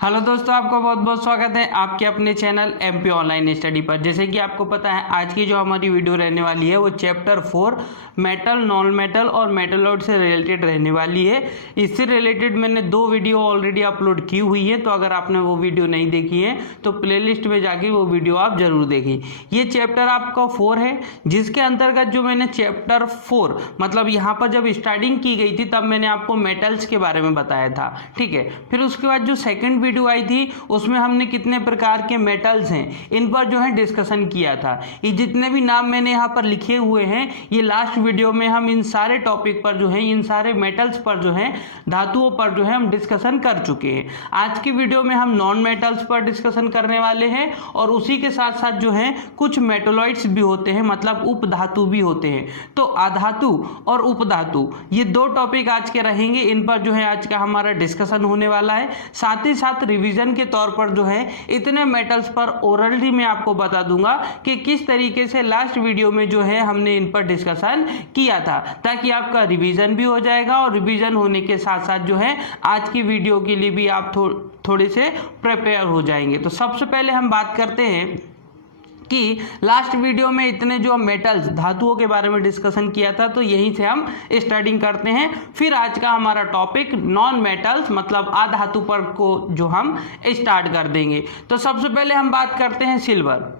Hello दोस्तों, आपका बहुत बहुत स्वागत है आपके अपने चैनल एमपी ऑनलाइन स्टडी पर। जैसे कि आपको पता है आज की जो हमारी वीडियो रहने वाली है वो चैप्टर 4 मेटल, नॉन मेटल और मेटलॉइड से रिलेटेड रहने वाली है। इससे रिलेटेड मैंने 2 वीडियो ऑलरेडी अपलोड की हुई है, तो अगर आपने वो वीडियो नहीं देखी है तो प्लेलिस्ट में जाके वो वीडियो आप जरूर देखें। ये चैप्टर आपका 4 है, जिसके अंतर्गत जो मैंने चैप्टर 4 मतलब यहाँ पर जब स्टार्टिंग की गई थी तब मैंने आपको मेटल्स के बारे में बताया था, ठीक है। फिर उसके बाद जो सेकेंड वीडियो आई थी उसमें हमने कितने प्रकार के मेटल्स हैं इन पर जो है डिस्कशन किया था। ये जितने भी नाम मैंने यहाँ पर लिखे हुए हैं ये लास्ट वीडियो में हम इन सारे टॉपिक पर जो है, इन सारे मेटल्स पर जो है, धातुओं पर जो है हम डिस्कशन कर चुके हैं। आज की वीडियो में हम नॉन मेटल्स पर डिस्कशन करने वाले हैं और उसी के साथ साथ जो है कुछ मेटलॉइड्स भी होते हैं, मतलब उपधातु भी होते हैं। तो अधातु और उपधातु ये 2 टॉपिक आज के रहेंगे, इन पर जो है आज का हमारा डिस्कशन होने वाला है। साथ ही साथ रिवीजन के तौर पर जो है इतने मेटल्स पर ओरली मैं आपको बता दूंगा कि किस तरीके से लास्ट वीडियो में जो है हमने इन पर डिस्कशन किया था, ताकि आपका रिवीजन भी हो जाएगा और रिवीजन होने के साथ साथ जो है आज की वीडियो के लिए भी आप थोड़े से प्रिपेयर हो जाएंगे। तो सबसे पहले हम बात करते हैं कि लास्ट वीडियो में इतने जो मेटल्स, धातुओं के बारे में डिस्कशन किया था, तो यहीं से हम स्टार्टिंग करते हैं। फिर आज का हमारा टॉपिक नॉन मेटल्स मतलब अधातु पर को जो हम स्टार्ट कर देंगे। तो सबसे पहले हम बात करते हैं सिल्वर।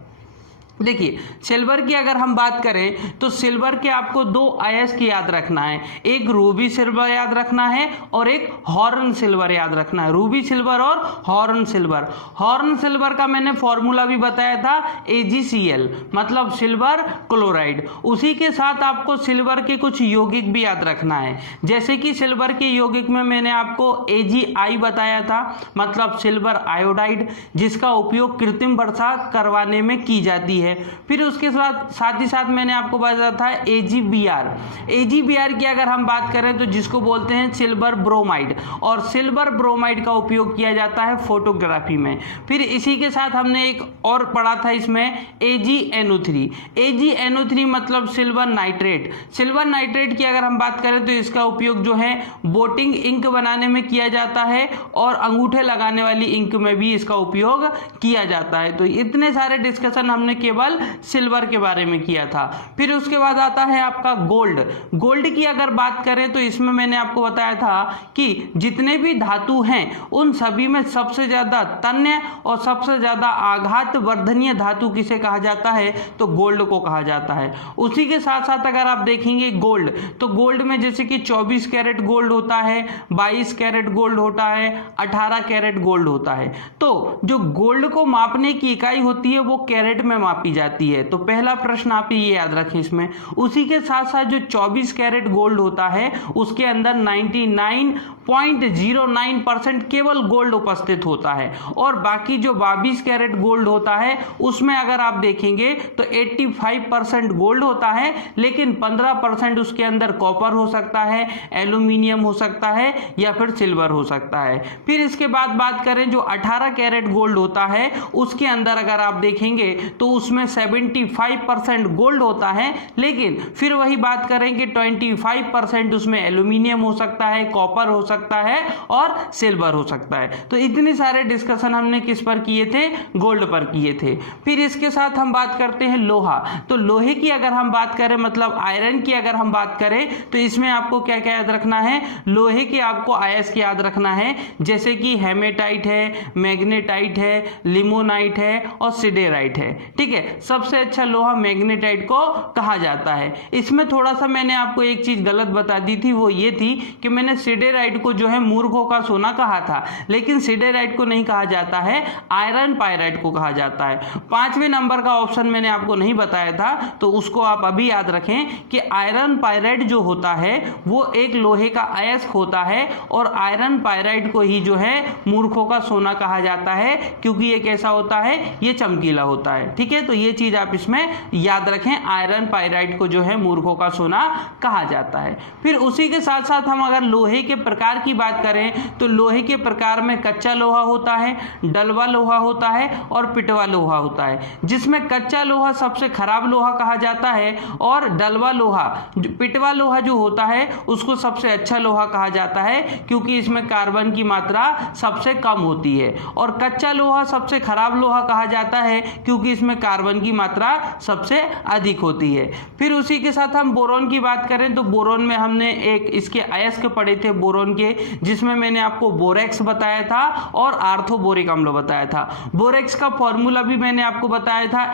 देखिए, सिल्वर की अगर हम बात करें तो सिल्वर के आपको 2 अयस्क याद रखना है, एक रूबी सिल्वर याद रखना है और एक हॉर्न सिल्वर याद रखना है। रूबी सिल्वर और हॉर्न सिल्वर। हॉर्न सिल्वर का मैंने फॉर्मूला भी बताया था AgCl मतलब सिल्वर क्लोराइड। उसी के साथ आपको सिल्वर के कुछ यौगिक भी याद रखना है, जैसे कि सिल्वर के यौगिक में मैंने आपको AgI बताया था मतलब सिल्वर आयोडाइड, जिसका उपयोग कृत्रिम वर्षा करवाने में की जाती है। फिर उसके साथ ही साथ मैंने आपको बताया था AgBr की अगर हम बात करें तो जिसको बोलते हैं सिल्वर ब्रोमाइड, और सिल्वर ब्रोमाइड का उपयोग किया जाता है फोटोग्राफी में। फिर इसी के साथ हमने एक और पढ़ा था इसमें AgNO3 मतलब सिल्वर नाइट्रेट। सिल्वर नाइट्रेट की अगर हम बात करें तो इसका उपयोग जो है बोटिंग इंक बनाने में किया जाता है और अंगूठे लगाने वाली इंक में भी इसका उपयोग किया जाता है। तो इतने सारे डिस्कशन हमने केवल सिल्वर के बारे में किया था। फिर उसके बाद आता है आपका गोल्ड। गोल्ड की अगर बात करें तो इसमें मैंने आपको बताया था कि जितने भी धातु हैं उन सभी में सबसे ज्यादा तन्य और सबसे ज्यादा आघात वर्धनीय धातु किसे कहा जाता है, तो गोल्ड को कहा जाता है। उसी के साथ साथ अगर आप देखेंगे गोल्ड, तो गोल्ड में जैसे कि 24 कैरेट गोल्ड होता है, 22 कैरेट गोल्ड होता है, 18 कैरेट गोल्ड होता है। तो जो गोल्ड को मापने की इकाई होती है वो कैरेट में मापी जाती है। तो पहला प्रश्न आप ये याद रखें इसमें। उसी के साथ साथ जो 24 कैरेट गोल्ड होता है उसके अंदर 99.09% केवल गोल्ड उपस्थित होता है, और बाकी जो 22 कैरेट गोल्ड होता है उसमें अगर आप देखेंगे तो 85% गोल्ड होता है, लेकिन 15% उसके अंदर कॉपर हो सकता है, एल्यूमिनियम हो सकता है या फिर सिल्वर हो सकता है। फिर इसके बाद बात करें जो 18 कैरेट गोल्ड होता है उसके अंदर अगर आप देखेंगे तो उसमें 75% गोल्ड होता है, लेकिन फिर वही बात करें कि 25% उसमें एल्यूमिनियम हो सकता है, कॉपर हो सकता है और सिल्वर हो सकता है। तो इतने सारे डिस्कशन हमने किस पर किए थे, गोल्ड पर किए थे। फिर इसके साथ हम बात करते हैं लोहा। तो लोहे की अगर हम बात करें मतलब आयरन की अगर हम बात करें तो इसमें आपको क्या क्या याद रखना है, लोहे के आपको अयस्क याद रखना है, जैसे कि हेमेटाइट है, मैग्नेटाइट है, लिमोनाइट है और सिडेराइट है, ठीक है। सबसे अच्छा लोहा मैग्नेटाइट को कहा जाता है। इसमें थोड़ा सा मैंने आपको एक चीज गलत बता दी थी, वो ये थी कि मैंने सिडेराइट को जो है मूर्खों का सोना कहा था, लेकिन सिडेराइट को नहीं कहा जाता है, आयरन पायराइट को कहा जाता है। 5वें नंबर का ऑप्शन मैंने आपको नहीं बताया था, तो उसको आप अभी याद रखें कि आयरन पायराइट जो होता है वो एक लोहे का अयस्क होता है, और आयरन पायराइट को ही जो है मूर्खों का सोना कहा जाता है, क्योंकि ये कैसा होता है, ये चमकीला होता है, ठीक है। तो ये चीज आप इसमें याद रखें, आयरन पायराइट को जो है मूर्खों का सोना कहा जाता है। फिर उसी के साथ साथ हम अगर लोहे के प्रकार प्रकार की बात करें तो लोहे के प्रकार में कच्चा लोहा होता है, डलवा लोहा होता है और पिटवा लोहा होता है, जिसमें कच्चा लोहा सबसे खराब लोहा कहा जाता है और डलवा लोहा, पिटवा लोहा जो होता है उसको सबसे अच्छा लोहा कहा जाता है, क्योंकि इसमें कार्बन की मात्रा सबसे कम होती है। और कच्चा लोहा सबसे खराब लोहा कहा जाता है क्योंकि इसमें कार्बन की मात्रा सबसे अधिक होती है। फिर उसी के साथ हम बोरोन की बात करें तो बोरोन में हमने एक इसके अयस्क पढ़े थे बोरोन के, जिसमें मैंने आपको बोरेक्स बताया था और आर्थोबोरिक अम्ल बताया था। बोरेक्स का फॉर्मूला भी मैंने आपको बताया था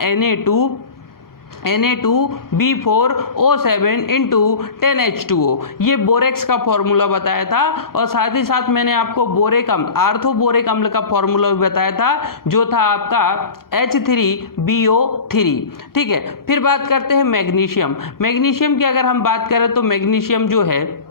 Na2B4O7 × 10H2O, ये बोरेक्स का फॉर्मूला बताया था। और साथ ही साथ मैंने आपको बोरिक अम्ल, आर्थोबोरिक अम्ल का फॉर्मूला भी बताया था, जो था आपका H3BO3। ठीक है, फिर बात करते हैं मैग्नीशियम। मैग्नीशियम की अगर हम बात करें तो मैग्नीशियम जो है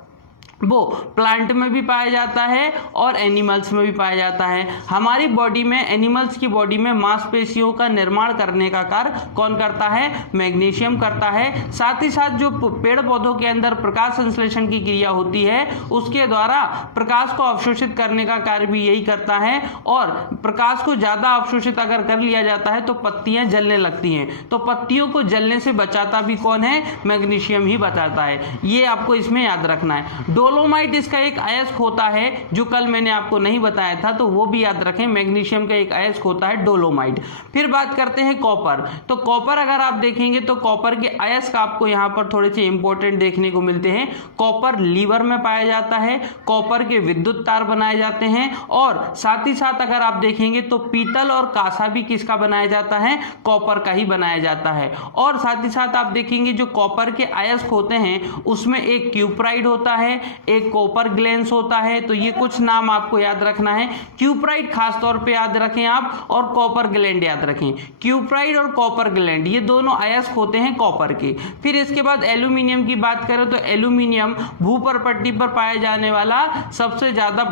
वो प्लांट में भी पाया जाता है और एनिमल्स में भी पाया जाता है। हमारी बॉडी में, एनिमल्स की बॉडी में मांसपेशियों का निर्माण करने का कार्य कौन करता है? मैग्नीशियम करता है। साथ ही साथ जो पेड़ पौधों के अंदर प्रकाश संश्लेषण की क्रिया होती है उसके द्वारा प्रकाश को अवशोषित करने का कार्य भी यही करता है। और प्रकाश को ज्यादा अवशोषित अगर कर लिया जाता है तो पत्तियां जलने लगती हैं, तो पत्तियों को जलने से बचाता भी कौन है? मैग्नीशियम ही बचाता है। ये आपको इसमें याद रखना है। डोलोमाइट इसका एक अयस्क होता है, जो कल मैंने आपको नहीं बताया था, तो वो भी याद रखें। मैग्नीशियम का एक अयस्क होता है डोलोमाइट। फिर बात करते हैं कॉपर। तो कॉपर अगर आप देखेंगे तो कॉपर के अयस्क आपको यहाँ पर थोड़े से इंपॉर्टेंट देखने को मिलते हैं। कॉपर लीवर में पाया जाता है, कॉपर के विद्युत तार बनाए जाते हैं, और साथ ही साथ अगर आप देखेंगे तो पीतल और कांसा भी किसका बनाया जाता है? कॉपर का ही बनाया जाता है। और साथ ही साथ आप देखेंगे जो कॉपर के अयस्क होते हैं उसमें एक क्यूप्राइड होता है, एक कॉपर ग्लेंस होता है। तो ये कुछ नाम आपको याद रखना है। क्यूप्राइड खास तौर पे याद रखें आप, और कॉपर ग्लैंड याद रखें। क्यूप्राइड और कॉपर ग्लैंड ये दोनों अयस्क होते हैं कॉपर के। फिर इसके बाद एल्यूमिनियम की बात करें तो एल्यूमिनियम भूपर्पट्टी पर पाए जाने वाला सबसे ज्यादा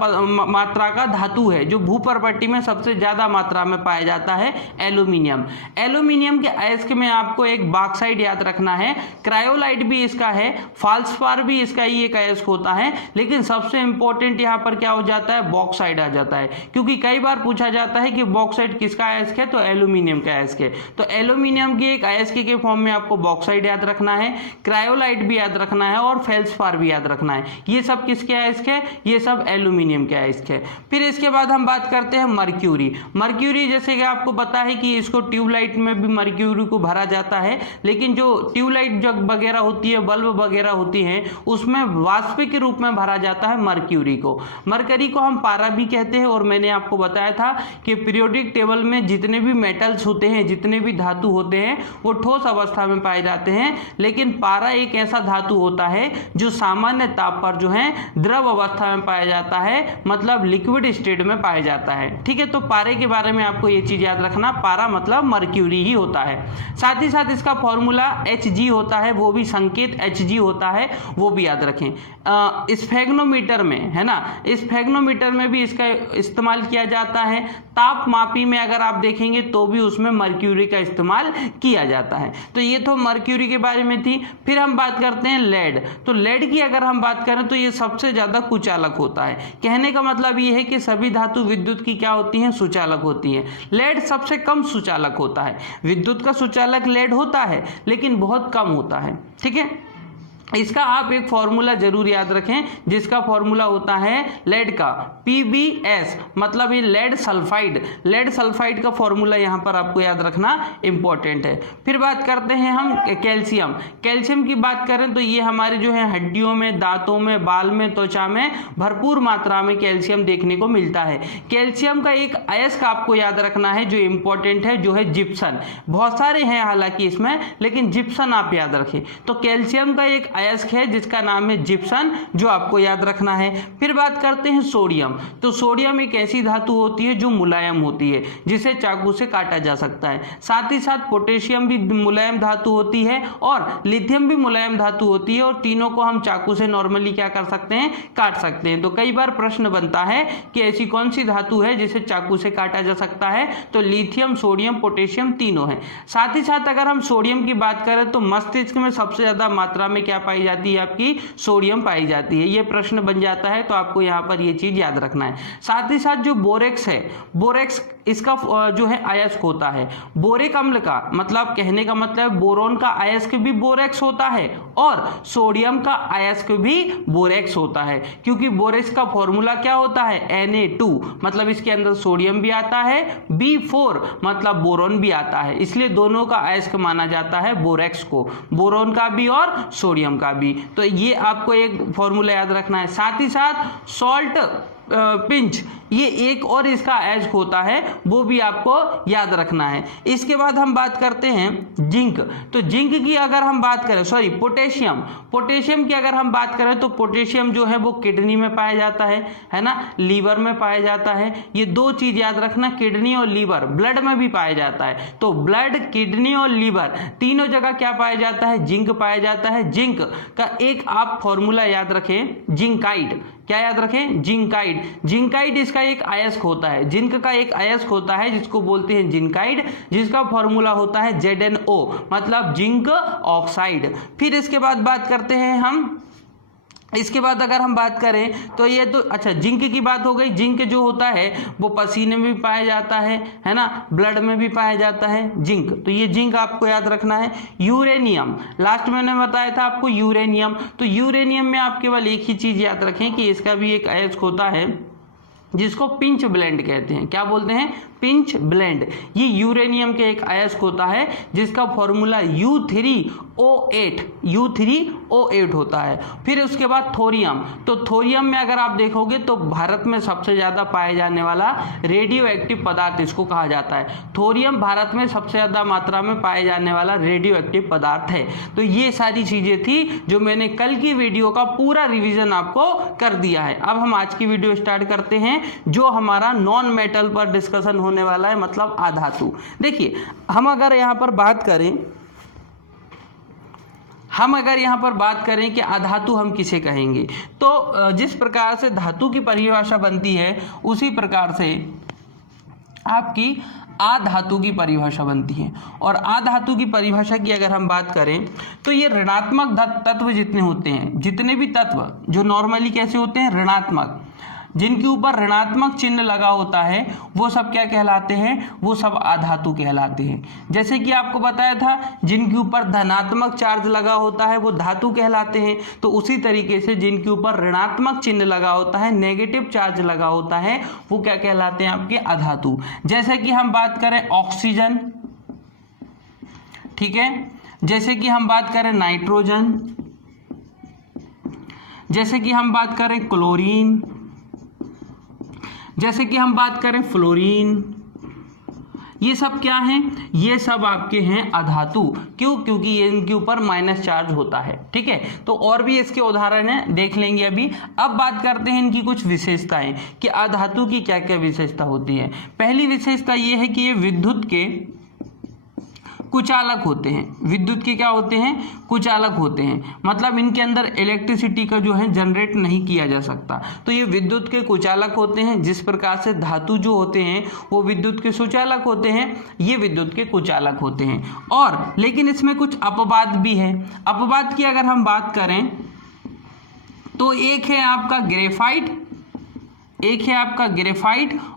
मात्रा का धातु है। जो भूपर्पट्टी में सबसे ज्यादा मात्रा में पाया जाता है एल्यूमिनियम। एल्यूमिनियम के अयस्क में आपको एक बॉक्साइट याद रखना है, क्रायोलाइट भी इसका है, फाल्सपार भी इसका ही एक अयस्क होता है। लेकिन सबसे इंपॉर्टेंट यहां पर क्या हो जाता है? बॉक्साइट आ जाता है, क्योंकि कई बार पूछा जाता है कि बॉक्साइट किसका अयस्क है, तो एल्यूमिनियम का अयस्क है। तो एल्यूमिनियम के एक अयस्क के फॉर्म में आपको बॉक्साइट याद रखना है, क्रायोलाइट भी याद रखना है और फेल्सपार भी याद रखना है। ये सब किसके अयस्क है? ये सब एल्यूमिनियम के अयस्क है। फिर इसके बाद हम बात करते हैं मर्क्यूरी। मर्क्यूरी जैसे कि आपको पता है कि इसको ट्यूबलाइट में भी मर्क्यूरी को भरा जाता है, लेकिन जो ट्यूबलाइट जग वगैरह होती है, बल्ब वगैरह होती हैं, उसमें वाष्प के रूप में भरा जाता है मर्क्यूरी को। मरकरी को हम पारा भी कहते हैं। और मैंने आपको बताया था कि पीरियोडिक टेबल में जितने भी मेटल्स होते हैं, जितने भी धातु होते हैं, वो ठोस अवस्था में पाए जाते हैं, लेकिन पारा एक ऐसा धातु होता है जो सामान्य ताप पर जो है द्रव अवस्था में पाया जाता है, मतलब लिक्विड स्टेट में पाया जाता है। ठीक है, तो पारे के बारे में आपको ये चीज याद रखना, पारा मतलब मर्क्यूरी ही होता है। साथ ही साथ इसका फॉर्मूला Hg होता है, वो भी संकेत Hg होता है, वो भी याद रखें। स्फेग्नोमीटर में है ना, स्फेग्नोमीटर में भी इसका इस्तेमाल किया जाता है। तापमापी में अगर आप देखेंगे तो भी उसमें मर्क्यूरी का इस्तेमाल किया जाता है। तो ये तो मर्क्यूरी के बारे में थी। फिर हम बात करते हैं लेड। तो लेड की अगर हम बात करें तो ये सबसे ज्यादा कुचालक होता है। कहने का मतलब ये है कि सभी धातु विद्युत की क्या होती हैं? सुचालक होती हैं। लेड सबसे कम सुचालक होता है। विद्युत का सुचालक लेड होता है, लेकिन बहुत कम होता है। ठीक है, इसका आप एक फॉर्मूला जरूर याद रखें, जिसका फॉर्मूला होता है लेड का PbS, मतलब ये लेड सल्फाइड। लेड सल्फाइड का फॉर्मूला यहां पर आपको याद रखना इंपॉर्टेंट है। फिर बात करते हैं हम कैल्शियम। कैल्शियम की बात करें तो ये हमारे जो है हड्डियों में, दांतों में, बाल में, त्वचा में भरपूर मात्रा में कैल्शियम देखने को मिलता है। कैल्शियम का एक अयस्क आपको याद रखना है जो इंपॉर्टेंट है, जो है जिप्सन। बहुत सारे हैं हालांकि इसमें, लेकिन जिप्सन आप याद रखें। तो कैल्शियम का एक अयस्क है जिसका नाम है जिप्सन, जो आपको याद रखना है। फिर बात करते हैं सोडियम। तो सोडियम एक ऐसी धातु होती है जो मुलायम होती है, जिसे चाकू से काटा जा सकता है। साथ ही साथ पोटेशियम भी मुलायम धातु होती है और लिथियम भी मुलायम धातु होती है, और तीनों को हम चाकू से नॉर्मली क्या कर सकते हैं? काट सकते हैं। तो कई बार प्रश्न बनता है कि ऐसी कौन सी धातु है जिसे चाकू से काटा जा सकता है? तो लिथियम, सोडियम, पोटेशियम तीनों है। साथ ही साथ अगर हम सोडियम की बात करें तो मस्तिष्क में सबसे ज्यादा मात्रा में क्या पाई जाती है, आपकी सोडियम पाई जाती है। ये प्रश्न बन जाता है, तो आपको यहाँ पर ये चीज याद रखना है। साथ ही साथ जो बोरेक्स है, बोरेक्स इसका जो है अयस्क होता है। बोरिक अम्ल का मतलब, कहने का मतलब बोरोन का अयस्क भी बोरेक्स होता है और सोडियम का अयस्क भी बोरेक्स होता है, क्योंकि बोरेक्स का फॉर्मूला क्या होता है, Na2, मतलब इसके अंदर सोडियम भी आता है, B4 मतलब बोरोन भी आता है, इसलिए दोनों का अयस्क माना जाता है बोरेक्स को, बोरोन का भी और सोडियम का भी। तो ये आपको एक फॉर्मूला याद रखना है। साथ ही साथ सॉल्ट पिंच, ये एक और इसका अयस्क होता है, वो भी आपको याद रखना है। इसके बाद हम बात करते हैं जिंक। तो जिंक की अगर हम बात करें, सॉरी पोटेशियम, पोटेशियम की अगर हम बात करें तो पोटेशियम जो है वो किडनी में पाया जाता है ना, लीवर में पाया जाता है। ये दो चीज याद रखना, किडनी और लीवर, ब्लड में भी पाया जाता है। तो ब्लड, किडनी और लीवर तीनों जगह क्या पाया जाता है, जिंक पाया जाता है। जिंक का एक आप फॉर्मूला याद रखें, जिंकाइड। क्या याद रखें, जिंकाइड। जिंकाइड इसका एक अयस्क होता है, जिंक का एक अयस्क होता है जिसको बोलते हैं जिंकाइड, जिसका फॉर्मूला होता है ZnO, मतलब जिंक ऑक्साइड। फिर इसके बाद बात करते हैं हम, इसके बाद अगर हम बात करें तो ये तो अच्छा जिंक की बात हो गई। जिंक जो होता है वो पसीने में भी पाया जाता है ना, ब्लड में भी पाया जाता है जिंक, तो ये जिंक आपको याद रखना है। यूरेनियम, लास्ट में मैंने बताया था आपको यूरेनियम, तो यूरेनियम में आप केवल एक ही चीज याद रखें कि इसका भी एक अयस्क होता है जिसको पिंच ब्लेंड कहते हैं। क्या बोलते हैं, पिंच ब्लेंड। ये यूरेनियम के एक अयस्क होता है जिसका फॉर्मूला U3O8 होता है। फिर उसके बाद थोरियम, तो थोरियम में अगर आप देखोगे तो भारत में सबसे ज्यादा पाए जाने वाला रेडियो एक्टिव पदार्थ इसको कहा जाता है। थोरियम भारत में सबसे ज्यादा मात्रा में पाए जाने वाला रेडियो एक्टिव पदार्थ है। तो ये सारी चीजें थी जो मैंने कल की वीडियो का पूरा रिवीजन आपको कर दिया है। अब हम आज की वीडियो स्टार्ट करते हैं, जो हमारा नॉन मेटल पर डिस्कशन होने वाला है, मतलब अधातु। देखिए हम अगर यहां पर बात करें कि अधातु हम किसे कहेंगे, तो जिस प्रकार से धातु की परिभाषा बनती है उसी प्रकार से आपकी अधातु की परिभाषा बनती है। और अधातु की परिभाषा की अगर हम बात करें तो ये ऋणात्मक तत्व जितने होते हैं, जितने भी तत्व जो नॉर्मली कैसे होते हैं, ऋणात्मक, जिनके ऊपर ऋणात्मक चिन्ह लगा होता है वो सब क्या कहलाते हैं, वो सब अधातु कहलाते हैं। जैसे कि आपको बताया था जिनके ऊपर धनात्मक चार्ज लगा होता है वो धातु कहलाते हैं, तो उसी तरीके से जिनके ऊपर ऋणात्मक चिन्ह लगा होता है, नेगेटिव चार्ज लगा होता है, वो क्या कहलाते हैं, आपके अधातु। जैसे कि हम बात करें ऑक्सीजन, ठीक है, जैसे कि हम बात करें नाइट्रोजन, जैसे कि हम बात करें क्लोरीन, जैसे कि हम बात करें फ्लोरीन, ये सब क्या हैं, ये सब आपके हैं अधातु। क्यों, क्योंकि ये इनके ऊपर माइनस चार्ज होता है, ठीक है। तो और भी इसके उदाहरण हैं, देख लेंगे अभी। अब बात करते हैं इनकी कुछ विशेषताएं कि अधातु की क्या क्या विशेषता होती है। पहली विशेषता ये है कि ये विद्युत के कुचालक होते हैं। विद्युत के क्या होते हैं, कुचालक होते हैं, मतलब इनके अंदर इलेक्ट्रिसिटी का जो है जनरेट नहीं किया जा सकता, तो ये विद्युत के कुचालक होते हैं। जिस प्रकार से धातु जो होते हैं वो विद्युत के सुचालक होते हैं, ये विद्युत के कुचालक होते हैं। और लेकिन इसमें कुछ अपवाद भी है। अपवाद की अगर हम बात करें तो एक है आपका ग्रेफाइट,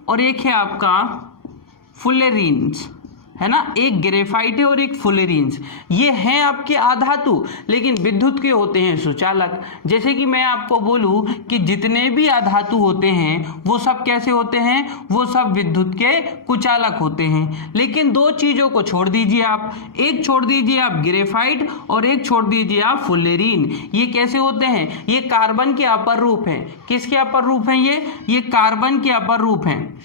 और एक है आपका फुलेरीन्स, है ना, एक ग्रेफाइट है और एक फुलेरीन्स, ये हैं आपके अधातु, लेकिन विद्युत के होते हैं सुचालक। जैसे कि मैं आपको बोलूं कि जितने भी अधातु होते हैं वो सब कैसे होते हैं, वो सब विद्युत के कुचालक होते हैं। लेकिन दो चीजों को छोड़ दीजिए आप, एक छोड़ दीजिए आप ग्रेफाइट और एक छोड़ दीजिए आप फुलेरीन। ये कैसे होते हैं, ये कार्बन के अपर रूप हैं। किसके अपर रूप हैं, ये कार्बन के अपर रूप हैं,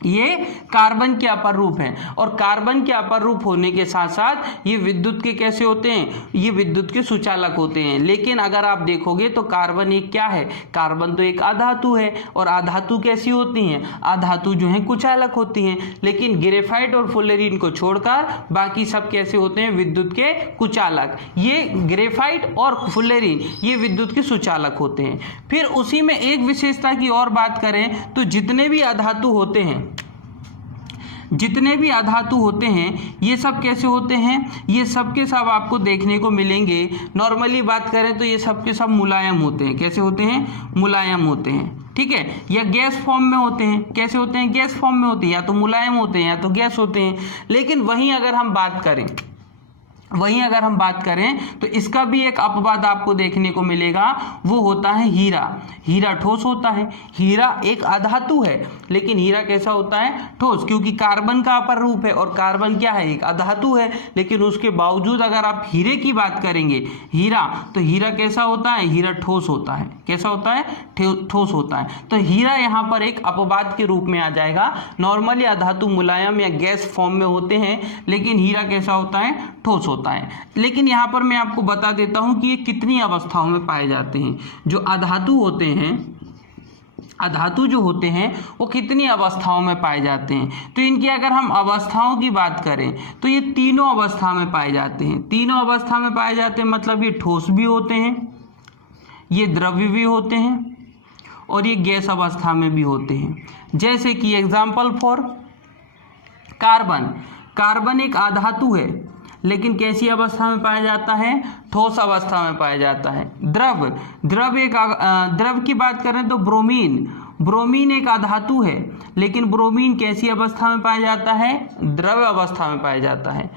ये कार्बन के अपर रूप हैं। और कार्बन के अपर रूप होने के साथ साथ ये विद्युत के कैसे होते हैं, ये विद्युत के सुचालक होते हैं। लेकिन अगर आप देखोगे तो कार्बन एक क्या है, कार्बन तो एक अधातु है, और अधातु कैसी होती हैं, अधातु जो है कुचालक होती हैं। लेकिन ग्रेफाइट और फुलेरीन को छोड़कर बाकी सब कैसे होते हैं, विद्युत के कुचालक। ये ग्रेफाइट और फुलेरीन ये विद्युत के सुचालक होते हैं। फिर उसी में एक विशेषता की और बात करें तो जितने भी अधातु होते हैं, जितने भी अधातु होते हैं ये सब कैसे होते हैं, ये सब के सब आपको देखने को मिलेंगे। नॉर्मली बात करें तो ये सब के सब मुलायम होते हैं। कैसे होते हैं, मुलायम होते हैं, ठीक है, या गैस फॉर्म में होते हैं। कैसे होते हैं, गैस फॉर्म में होते हैं, या तो मुलायम होते हैं या तो गैस होते हैं। लेकिन वहीं अगर हम बात करें तो इसका भी एक अपवाद आपको देखने को मिलेगा, वो होता है हीरा। हीरा ठोस होता है। हीरा एक अधातु है, लेकिन हीरा कैसा होता है, ठोस, क्योंकि कार्बन का अपर रूप है और कार्बन क्या है, एक अधातु है। लेकिन उसके बावजूद अगर आप हीरे की बात करेंगे, हीरा, तो हीरा कैसा होता है, हीरा ठोस होता है। कैसा होता है, ठोस होता है। तो हीरा यहाँ पर एक अपवाद के रूप में आ जाएगा। नॉर्मली अधातु मुलायम या गैस फॉर्म में होते हैं, लेकिन हीरा कैसा होता है, ठोस होता है। लेकिन यहाँ पर मैं आपको बता देता हूँ कि ये कितनी अवस्थाओं में पाए जाते हैं। जो अधातु होते हैं, अधातु जो होते हैं वो कितनी अवस्थाओं में पाए जाते हैं। तो इनकी अगर हम अवस्थाओं की बात करें तो ये तीनों अवस्था में पाए जाते हैं। तीनों अवस्था में पाए जाते हैं मतलब ये ठोस भी होते हैं, ये द्रव्य भी होते हैं और ये गैस अवस्था में भी होते हैं। जैसे कि एग्जाम्पल फॉर कार्बन। कार्बन एक अधातु है, लेकिन कैसी अवस्था में पाया जाता है, ठोस अवस्था में पाया जाता है। द्रव की बात करें तो ब्रोमीन एक अधातु है, लेकिन ब्रोमीन कैसी अवस्था में पाया जाता है, द्रव अवस्था में पाया जाता है।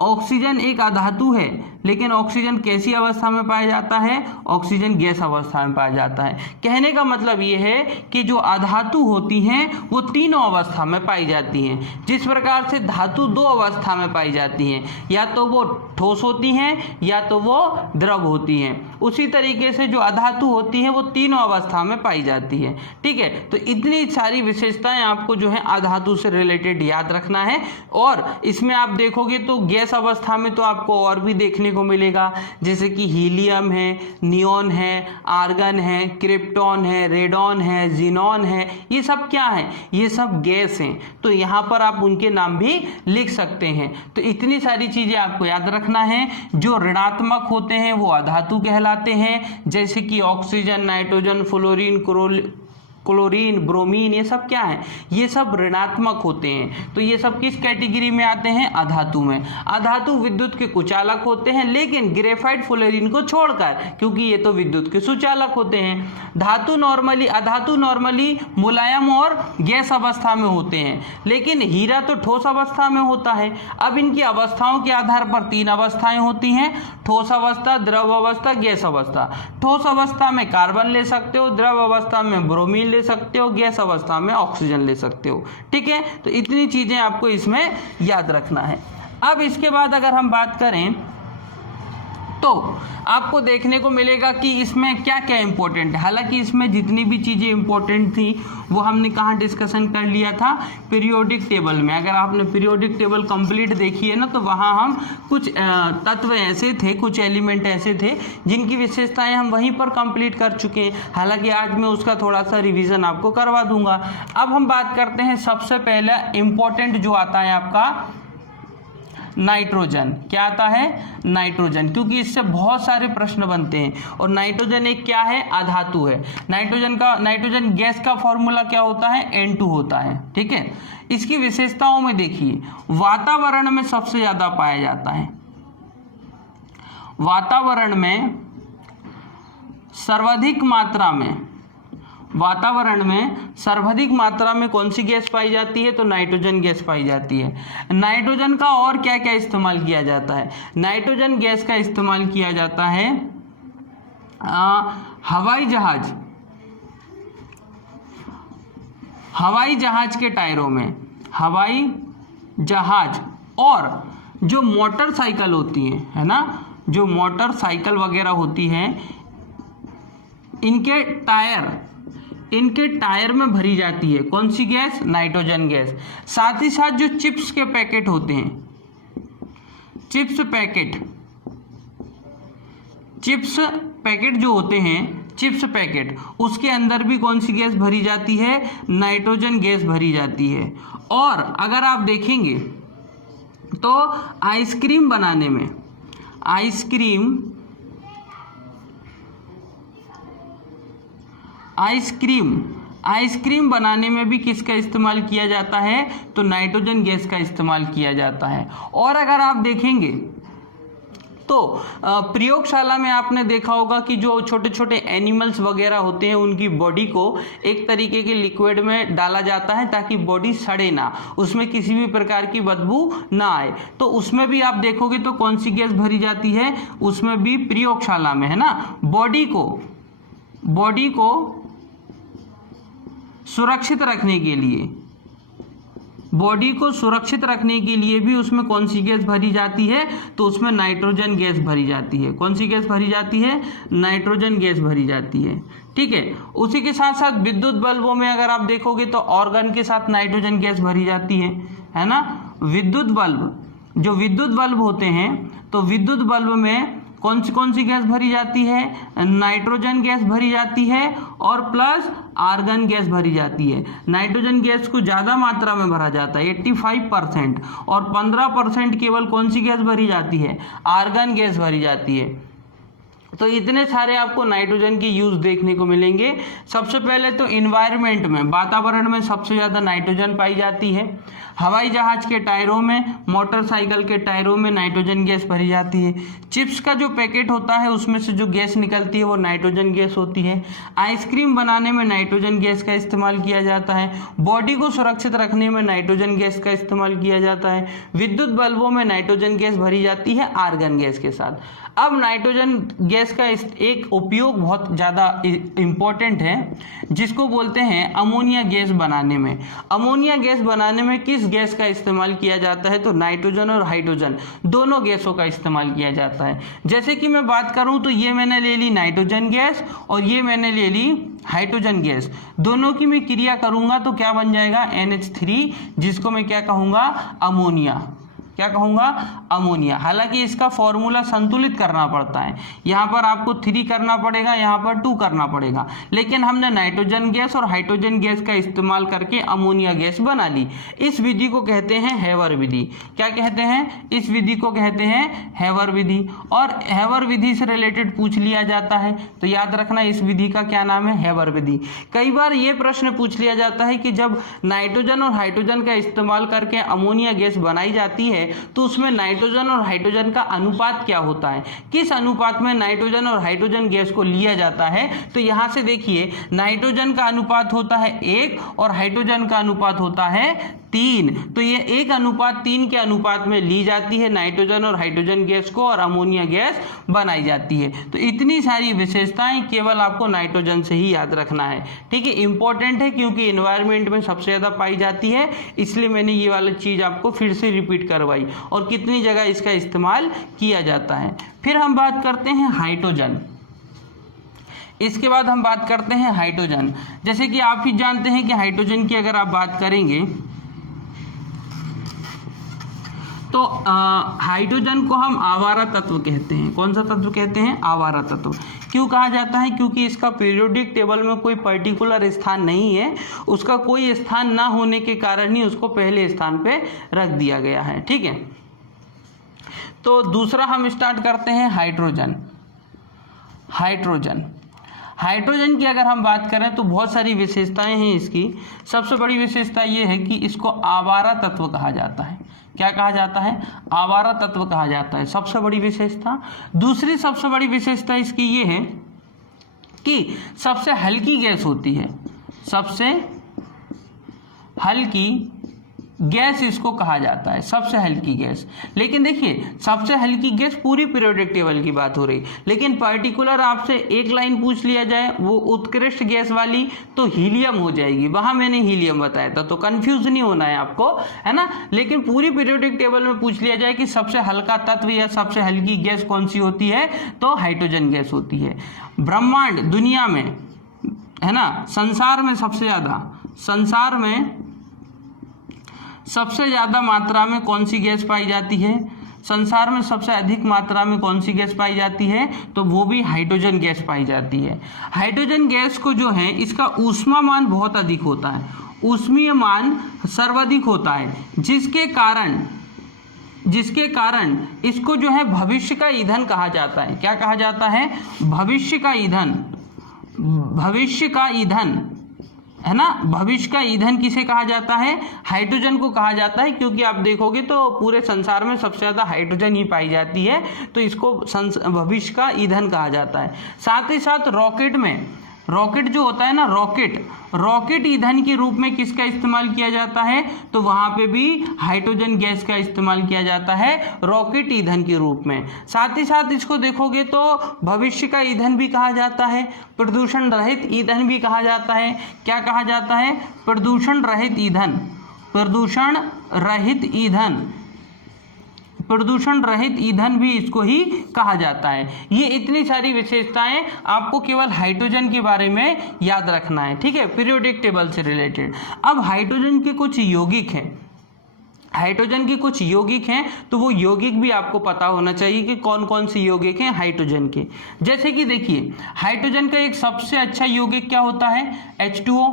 ऑक्सीजन एक अधातु है, लेकिन ऑक्सीजन कैसी अवस्था में पाया जाता है, ऑक्सीजन गैस अवस्था में पाया जाता है। कहने का मतलब ये है कि जो अधातु होती हैं वो तीनों अवस्था में पाई जाती हैं। जिस प्रकार से धातु दो अवस्था में पाई जाती हैं, या तो वो ठोस होती हैं या तो वो द्रव होती हैं, उसी तरीके से जो अधातु होती हैं वो तीनों अवस्था में पाई जाती है। ठीक है, तो इतनी सारी विशेषताएं आपको जो है अधातु से रिलेटेड याद रखना है। और इसमें आप देखोगे तो गैस अवस्था में तो आपको और भी देखने को मिलेगा, जैसे कि हीलियम है, नियॉन है, आर्गन है, क्रिप्टॉन है, रेडॉन है, जीनॉन है। ये सब क्या है, ये सब गैस हैं। तो यहाँ पर आप उनके नाम भी लिख सकते हैं। तो इतनी सारी चीजें आपको याद रखना है। जो ऋणात्मक होते हैं वो अधातु कहलाते हैं, जैसे कि oxygen, nitrogen, fluorine, chlorine, bromine, ये सब क्या है, ये सब ऋणात्मक होते हैं। तो ये सब किस कैटेगरी में आते हैं, अधातु में। अधातु विद्युत के कुचालक होते हैं, लेकिन ग्रेफाइट, फ्लोरीन को छोड़कर, क्योंकि ये तो विद्युत के सुचालक होते हैं। अधातु नॉर्मली मुलायम और गैस अवस्था में होते हैं, लेकिन हीरा तो ठोस अवस्था में होता है। अब इनकी अवस्थाओं के आधार पर तीन अवस्थाएं होती हैं, ठोस अवस्था, द्रव अवस्था, गैस अवस्था। ठोस अवस्था में कार्बन ले सकते हो, द्रव अवस्था में ब्रोमीन ले सकते हो, गैस अवस्था में ऑक्सीजन ले सकते हो। ठीक है, तो इतनी चीजें आपको इसमें याद रखना है। अब इसके बाद अगर हम बात करें तो आपको देखने को मिलेगा कि इसमें क्या क्या इंपॉर्टेंट है। हालांकि इसमें जितनी भी चीज़ें इंपॉर्टेंट थी वो हमने कहाँ डिस्कशन कर लिया था, पीरियोडिक टेबल में। अगर आपने पीरियोडिक टेबल कंप्लीट देखी है ना, तो वहाँ हम कुछ तत्व ऐसे थे, कुछ एलिमेंट ऐसे थे जिनकी विशेषताएं हम वहीं पर कंप्लीट कर चुके हैं। हालांकि आज मैं उसका थोड़ा सा रिविज़न आपको करवा दूंगा। अब हम बात करते हैं सबसे पहले इंपॉर्टेंट जो आता है आपका नाइट्रोजन। क्या आता है, नाइट्रोजन, क्योंकि इससे बहुत सारे प्रश्न बनते हैं। और नाइट्रोजन एक क्या है, अधातु है। नाइट्रोजन गैस का फॉर्मूला क्या होता है, N2 होता है। ठीक है, इसकी विशेषताओं में देखिए, वातावरण में सबसे ज्यादा पाया जाता है। वातावरण में सर्वाधिक मात्रा में कौन सी गैस पाई जाती है, तो नाइट्रोजन गैस पाई जाती है। नाइट्रोजन का और क्या क्या इस्तेमाल किया जाता है, नाइट्रोजन गैस का इस्तेमाल किया जाता है हवाई जहाज के टायरों में, हवाई जहाज, और जो मोटरसाइकिल होती है ना, जो मोटरसाइकिल वगैरह होती हैं, इनके टायर में भरी जाती है कौन सी गैस, नाइट्रोजन गैस। साथ ही साथ जो चिप्स के पैकेट होते हैं, चिप्स पैकेट जो होते हैं, चिप्स पैकेट, उसके अंदर भी कौन सी गैस भरी जाती है, नाइट्रोजन गैस भरी जाती है। और अगर आप देखेंगे तो आइसक्रीम बनाने में, आइसक्रीम बनाने में भी किसका इस्तेमाल किया जाता है, तो नाइट्रोजन गैस का इस्तेमाल किया जाता है। और अगर आप देखेंगे तो प्रयोगशाला में आपने देखा होगा कि जो छोटे छोटे एनिमल्स वगैरह होते हैं उनकी बॉडी को एक तरीके के लिक्विड में डाला जाता है ताकि बॉडी सड़े ना, उसमें किसी भी प्रकार की बदबू ना आए। तो उसमें भी आप देखोगे तो कौन सी गैस भरी जाती है, उसमें भी प्रयोगशाला में, है ना, बॉडी को सुरक्षित रखने के लिए, बॉडी को सुरक्षित रखने के लिए भी उसमें कौन सी गैस भरी जाती है, तो उसमें नाइट्रोजन गैस भरी जाती है। कौन सी गैस भरी जाती है, नाइट्रोजन गैस भरी जाती है। ठीक है, उसी के साथ साथ विद्युत बल्बों में अगर आप देखोगे तो ऑर्गन के साथ नाइट्रोजन गैस भरी जाती है ना। विद्युत बल्ब, जो विद्युत बल्ब होते हैं, तो विद्युत बल्ब में कौन सी गैस भरी जाती है, नाइट्रोजन गैस भरी जाती है और प्लस आर्गन गैस भरी जाती है। नाइट्रोजन गैस को ज़्यादा मात्रा में भरा जाता है 85%, और 15% केवल कौन सी गैस भरी जाती है, आर्गन गैस भरी जाती है। तो इतने सारे आपको नाइट्रोजन के यूज देखने को मिलेंगे। सबसे पहले तो इन्वायरमेंट में, वातावरण में सबसे ज़्यादा नाइट्रोजन पाई जाती है। हवाई जहाज के टायरों में, मोटरसाइकिल के टायरों में नाइट्रोजन गैस भरी जाती है। चिप्स का जो पैकेट होता है उसमें से जो गैस निकलती है वो नाइट्रोजन गैस होती है। आइसक्रीम बनाने में नाइट्रोजन गैस का इस्तेमाल किया जाता है। बॉडी को सुरक्षित रखने में नाइट्रोजन गैस का इस्तेमाल किया जाता है। विद्युत बल्बों में नाइट्रोजन गैस भरी जाती है आर्गन गैस के साथ। अब नाइट्रोजन गैस का एक उपयोग बहुत ज़्यादा इम्पोर्टेंट है, जिसको बोलते हैं अमोनिया गैस बनाने में। अमोनिया गैस बनाने में किस गैस का इस्तेमाल किया जाता है, तो नाइट्रोजन और हाइड्रोजन दोनों गैसों का इस्तेमाल किया जाता है। जैसे कि मैं बात करूं तो ये मैंने ले ली नाइट्रोजन गैस और ये मैंने ले ली हाइड्रोजन गैस। दोनों की मैं क्रिया करूंगा तो क्या बन जाएगा, NH3, जिसको मैं क्या कहूँगा, अमोनिया। क्या कहूँगा, अमोनिया। हालांकि इसका फॉर्मूला संतुलित करना पड़ता है, यहाँ पर आपको 3 करना पड़ेगा, यहाँ पर 2 करना पड़ेगा, लेकिन हमने नाइट्रोजन गैस और हाइड्रोजन गैस का इस्तेमाल करके अमोनिया गैस बना ली। इस विधि को कहते हैं हेवर विधि। क्या कहते हैं, इस विधि को कहते हैं हेवर विधि। और हेवर विधि से रिलेटेड पूछ लिया जाता है तो याद रखना इस विधि का क्या नाम है, हेवर विधि। कई बार ये प्रश्न पूछ लिया जाता है कि जब नाइट्रोजन और हाइड्रोजन का इस्तेमाल करके अमोनिया गैस बनाई जाती है तो उसमें नाइट्रोजन और हाइड्रोजन का अनुपात क्या होता है, किस अनुपात में नाइट्रोजन और हाइड्रोजन गैस को लिया जाता है। तो यहां से देखिए, नाइट्रोजन का अनुपात होता है 1 और हाइड्रोजन का अनुपात होता है 3। तो ये 1:3 के अनुपात में ली जाती है नाइट्रोजन और हाइड्रोजन गैस को, और अमोनिया गैस बनाई जाती है। तो इतनी सारी विशेषताएं केवल आपको नाइट्रोजन से ही याद रखना है। ठीक है, इंपॉर्टेंट है क्योंकि एनवायरनमेंट में सबसे ज़्यादा पाई जाती है, इसलिए मैंने ये वाली चीज़ आपको फिर से रिपीट करवाई, और कितनी जगह इसका इस्तेमाल किया जाता है। फिर हम बात करते हैं हाइड्रोजन। इसके बाद हम बात करते हैं हाइड्रोजन। जैसे कि आप ही जानते हैं कि हाइड्रोजन की अगर आप बात करेंगे तो हाइड्रोजन को हम आवारा तत्व कहते हैं। कौन सा तत्व कहते हैं, आवारा तत्व। क्यों कहा जाता है, क्योंकि इसका पीरियोडिक टेबल में कोई पर्टिकुलर स्थान नहीं है, उसका कोई स्थान ना होने के कारण ही उसको पहले स्थान पे रख दिया गया है। ठीक है, तो दूसरा हम स्टार्ट करते हैं हाइड्रोजन। हाइड्रोजन की अगर हम बात करें तो बहुत सारी विशेषताएं हैं इसकी। सबसे बड़ी विशेषता ये है कि इसको आवारा तत्व कहा जाता है। क्या कहा जाता है, आवारा तत्व कहा जाता है, सबसे बड़ी विशेषता। दूसरी सबसे बड़ी विशेषता इसकी ये है कि सबसे हल्की गैस होती है, सबसे हल्की गैस इसको कहा जाता है, सबसे हल्की गैस। लेकिन देखिए, सबसे हल्की गैस पूरी पीरियोडिक टेबल की बात हो रही, लेकिन पर्टिकुलर आपसे एक लाइन पूछ लिया जाए वो उत्कृष्ट गैस वाली, तो हीलियम हो जाएगी। वहां मैंने हीलियम बताया था, तो कंफ्यूज नहीं होना है आपको, है ना। लेकिन पूरी पीरियोडिक टेबल में पूछ लिया जाए कि सबसे हल्का तत्व या सबसे हल्की गैस कौन सी होती है, तो हाइड्रोजन गैस होती है। ब्रह्मांड, दुनिया में, है ना, संसार में सबसे ज़्यादा मात्रा में कौन सी गैस पाई जाती है, संसार में सबसे अधिक मात्रा में कौन सी गैस पाई जाती है, तो वो भी हाइड्रोजन गैस पाई जाती है। हाइड्रोजन गैस को जो है इसका ऊष्मामान बहुत अधिक होता है, ऊष्मीय मान सर्वाधिक होता है, जिसके कारण इसको जो है भविष्य का ईंधन कहा जाता है। क्या कहा जाता है, भविष्य का ईंधन। है ना। भविष्य का ईंधन किसे कहा जाता है? हाइड्रोजन को कहा जाता है, क्योंकि आप देखोगे तो पूरे संसार में सबसे ज़्यादा हाइड्रोजन ही पाई जाती है, तो इसको भविष्य का ईंधन कहा जाता है। साथ ही साथ रॉकेट में, रॉकेट जो होता है ना, रॉकेट ईंधन के रूप में किसका इस्तेमाल किया जाता है? तो वहाँ पे भी हाइड्रोजन गैस का इस्तेमाल किया जाता है रॉकेट ईंधन के रूप में। साथ ही साथ इसको देखोगे तो भविष्य का ईंधन भी कहा जाता है, प्रदूषण रहित ईंधन भी कहा जाता है। क्या कहा जाता है? प्रदूषण रहित ईंधन, प्रदूषण रहित ईंधन, प्रदूषण रहित ईंधन भी इसको ही कहा जाता है। ये इतनी सारी विशेषताएं आपको केवल हाइड्रोजन के बारे में याद रखना है, ठीक है, पीरियोडिक टेबल से रिलेटेड। अब हाइड्रोजन के कुछ यौगिक हैं, हाइड्रोजन के कुछ यौगिक हैं, तो वो यौगिक भी आपको पता होना चाहिए कि कौन कौन से यौगिक हैं हाइड्रोजन के। जैसे कि देखिए, हाइड्रोजन का एक सबसे अच्छा यौगिक क्या होता है? H2O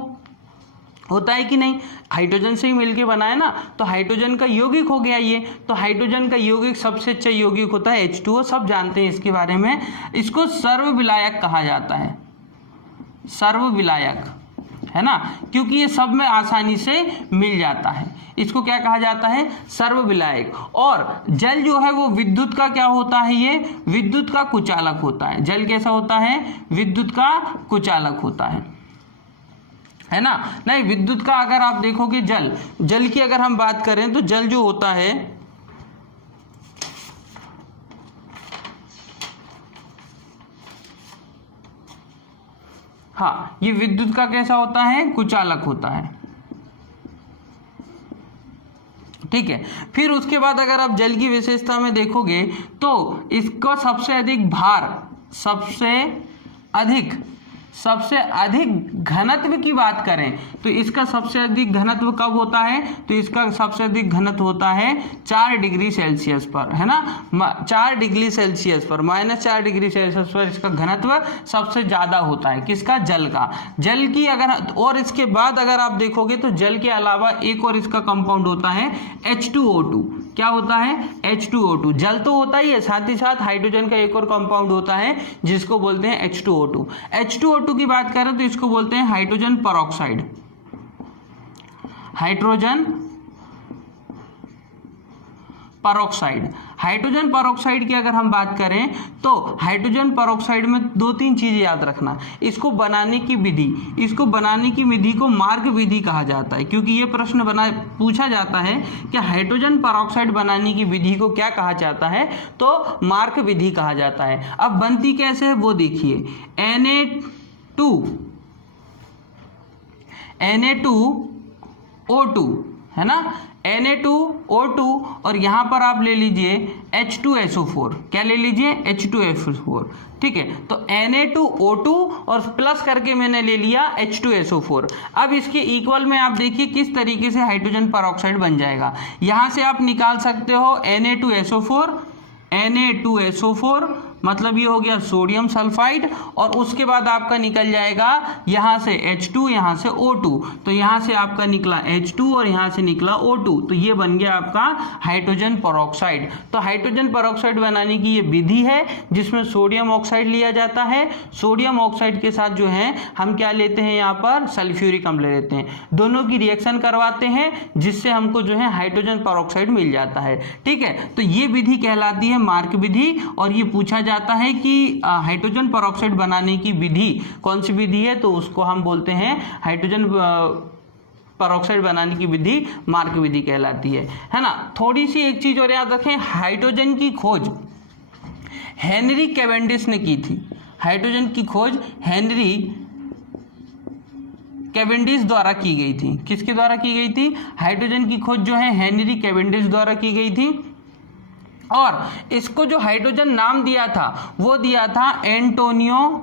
होता है कि नहीं? हाइड्रोजन से ही मिलके बना है ना, तो हाइड्रोजन का यौगिक हो गया ये। तो हाइड्रोजन का यौगिक सबसे अच्छा यौगिक होता है H2O, सब जानते हैं इसके बारे में। इसको सर्वविलायक कहा जाता है, सर्वविलायक, है ना, क्योंकि ये सब में आसानी से मिल जाता है। इसको क्या कहा जाता है? सर्वविलायक। और जल जो है वो विद्युत का क्या होता है? ये विद्युत का कुचालक होता है। जल कैसा होता है? विद्युत का कुचालक होता है ना। नहीं, विद्युत का अगर आप देखोगे, जल की अगर हम बात करें तो जल जो होता है, हाँ, ये विद्युत का कैसा होता है? कुचालक होता है, ठीक है। फिर उसके बाद अगर आप जल की विशेषता में देखोगे तो इसका सबसे अधिक भार, सबसे अधिक घनत्व की बात करें तो इसका सबसे अधिक घनत्व कब होता है? तो इसका सबसे अधिक घनत्व होता है 4 डिग्री सेल्सियस पर, है ना, 4 डिग्री सेल्सियस पर, -4 डिग्री सेल्सियस पर इसका घनत्व सबसे ज़्यादा होता है। किसका? जल का। जल की अगर, और इसके बाद अगर आप देखोगे तो जल के अलावा एक और इसका कंपाउंड होता है H2O2। क्या होता है? H2O2। जल तो होता ही है, साथ ही साथ हाइड्रोजन का एक और कंपाउंड होता है जिसको बोलते हैं H2O2। H2O2 की बात करें तो इसको बोलते हैं hydrogen peroxide, hydrogen peroxide. Hydrogen peroxide की अगर हम बात करें तो हाइड्रोजन परऑक्साइड में 2-3 चीजें याद रखना। इसको बनाने की विधि को मार्क विधि कहा जाता है, क्योंकि ये प्रश्न पूछा जाता है कि हाइड्रोजन परऑक्साइड बनाने की विधि को क्या कहा जाता है? तो मार्क विधि कहा जाता है। अब बनती कैसे है वो देखिए, Na2O2, है ना, Na2O2, और यहां पर आप ले लीजिए H2SO4। क्या ले लीजिए? H2SO4, ठीक है। तो Na2O2 और प्लस करके मैंने ले लिया H2SO4। अब इसके इक्वल में आप देखिए किस तरीके से हाइड्रोजन परऑक्साइड बन जाएगा। यहां से आप निकाल सकते हो Na2SO4 मतलब ये हो गया सोडियम सल्फाइड, और उसके बाद आपका निकल जाएगा यहाँ से H2, यहाँ से O2, तो यहाँ से आपका निकला H2 और यहाँ से निकला O2, तो ये बन गया आपका हाइड्रोजन परऑक्साइड। तो हाइड्रोजन परऑक्साइड बनाने की ये विधि है जिसमें सोडियम ऑक्साइड लिया जाता है। सोडियम ऑक्साइड के साथ जो है हम क्या लेते हैं? यहाँ पर सल्फ्यूरिक अम्ल लेते हैं, दोनों की रिएक्शन करवाते हैं जिससे हमको जो है हाइड्रोजन परऑक्साइड मिल जाता है, ठीक है। तो ये विधि कहलाती है मार्क विधि, और ये पूछा जाता है कि हाइड्रोजन परऑक्साइड बनाने की विधि कौन सी विधि है? तो उसको हम बोलते हैं हाइड्रोजन परऑक्साइड बनाने की विधि मार्क विधि कहलाती है ना। थोड़ी सी एक चीज और याद रखें, हाइड्रोजन की खोज हेनरी कैवेंडिश ने की थी। हाइड्रोजन की खोज हेनरी कैवेंडिश द्वारा की गई थी। किसके द्वारा की गई थी? हाइड्रोजन की खोज जो है हेनरी कैवेंडिश द्वारा की गई थी, और इसको जो हाइड्रोजन नाम दिया था वो दिया था एंटोनियो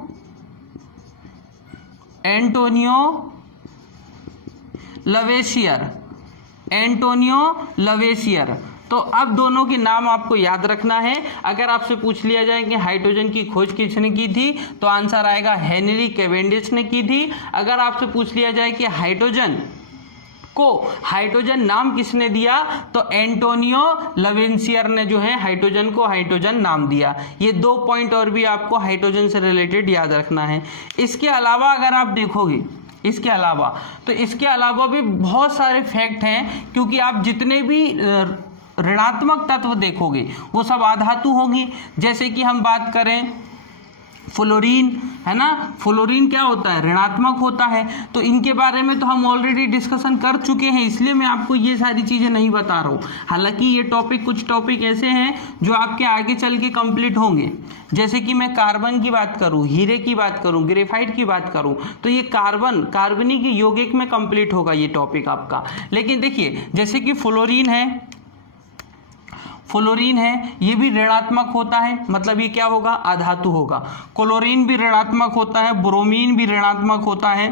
लवेसियर। तो अब दोनों के नाम आपको याद रखना है। अगर आपसे पूछ लिया जाए कि हाइड्रोजन की खोज किसने की थी तो आंसर आएगा हेनरी कैवेंडिश ने की थी। अगर आपसे पूछ लिया जाए कि हाइड्रोजन नाम किसने दिया तो एंटोनियो लवेसियर ने जो है हाइड्रोजन को हाइड्रोजन नाम दिया। ये 2 पॉइंट और भी आपको हाइड्रोजन से रिलेटेड याद रखना है। इसके अलावा अगर आप देखोगे इसके अलावा, तो इसके अलावा भी बहुत सारे फैक्ट हैं, क्योंकि आप जितने भी ऋणात्मक तत्व देखोगे वो सब अधातु होंगी। जैसे कि हम बात करें फ्लोरीन, है ना, फ्लोरीन क्या होता है, ऋणात्मक होता है। तो इनके बारे में तो हम ऑलरेडी डिस्कशन कर चुके हैं, इसलिए मैं आपको ये सारी चीज़ें नहीं बता रहा हूँ। हालांकि ये टॉपिक, कुछ टॉपिक ऐसे हैं जो आपके आगे चल के कंप्लीट होंगे। जैसे कि मैं कार्बन की बात करूँ, हीरे की बात करूँ, ग्रेफाइट की बात करूँ, तो ये कार्बनिक यौगिक में कंप्लीट होगा ये टॉपिक आपका। लेकिन देखिए, जैसे कि फ्लोरीन है, ये भी ऋणात्मक होता है, मतलब ये क्या होगा, अधातु होगा। क्लोरीन भी ऋणात्मक होता है, ब्रोमीन भी ऋणात्मक होता है,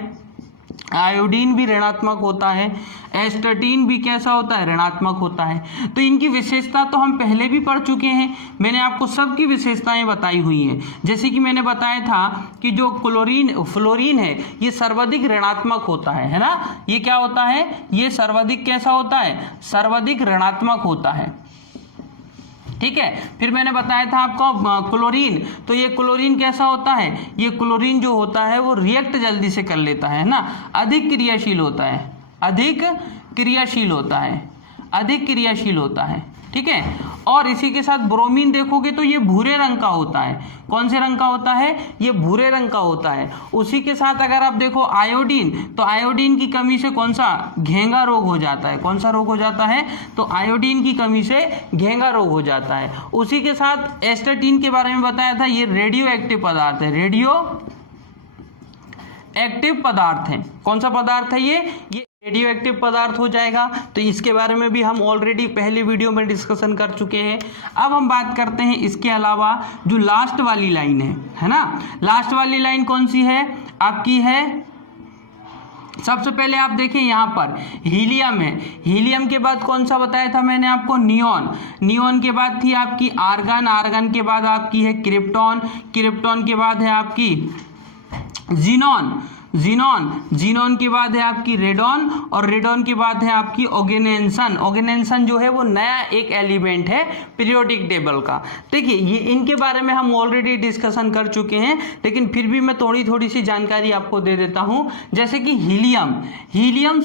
आयोडीन भी ऋणात्मक होता है, एस्टटीन भी कैसा होता है, ऋणात्मक होता है। तो इनकी विशेषता तो हम पहले भी पढ़ चुके हैं, मैंने आपको सबकी विशेषताएं बताई हुई हैं। जैसे कि मैंने बताया था कि जो फ्लोरीन है ये सर्वाधिक ऋणात्मक होता है ना, ये क्या होता है, ये सर्वाधिक कैसा होता है, सर्वाधिक ऋणात्मक होता है, ठीक है। फिर मैंने बताया था आपको क्लोरीन, तो ये क्लोरीन कैसा होता है, ये क्लोरीन जो होता है वो रिएक्ट जल्दी से कर लेता है ना, अधिक क्रियाशील होता है, ठीक है। और इसी के साथ ब्रोमीन देखोगे तो ये भूरे रंग का होता है। कौन से रंग का होता है, ये भूरे रंग का होता है। उसी के साथ अगर आप देखो आयोडीन, तो आयोडीन की कमी से कौन सा, घेंगा रोग हो जाता है। कौन सा रोग हो जाता है, तो आयोडीन की कमी से घेंगा रोग हो जाता है। उसी के साथ एस्टटीन के बारे में बताया था, ये रेडियो एक्टिव पदार्थ है, रेडियो एक्टिव पदार्थ है। कौन सा पदार्थ है, ये रेडियो एक्टिव पदार्थ हो जाएगा। तो इसके बारे में भी हम ऑलरेडी पहले वीडियो में डिस्कशन कर चुके हैं। अब हम बात करते हैं इसके अलावा जो लास्ट वाली लाइन है ना, लास्ट वाली लाइन कौन सी है आपकी, है सबसे पहले आप देखें यहाँ पर हीलियम है। हीलियम के बाद कौन सा बताया था मैंने आपको, नियॉन। नियॉन के बाद थी आपकी आर्गन। आर्गन के बाद आपकी है क्रिप्टॉन। क्रिप्टॉन के बाद है आपकी जीनॉन। जीनॉन के बाद है आपकी रेडॉन। और रेडॉन के बाद है आपकी ऑर्गेनेसन। ऑर्गेनेसन जो है वो नया एक एलिमेंट है पीरियोडिक टेबल का। देखिए, ये इनके बारे में हम ऑलरेडी डिस्कशन कर चुके हैं, लेकिन फिर भी मैं थोड़ी सी जानकारी आपको दे देता हूं। जैसे कि हीलियम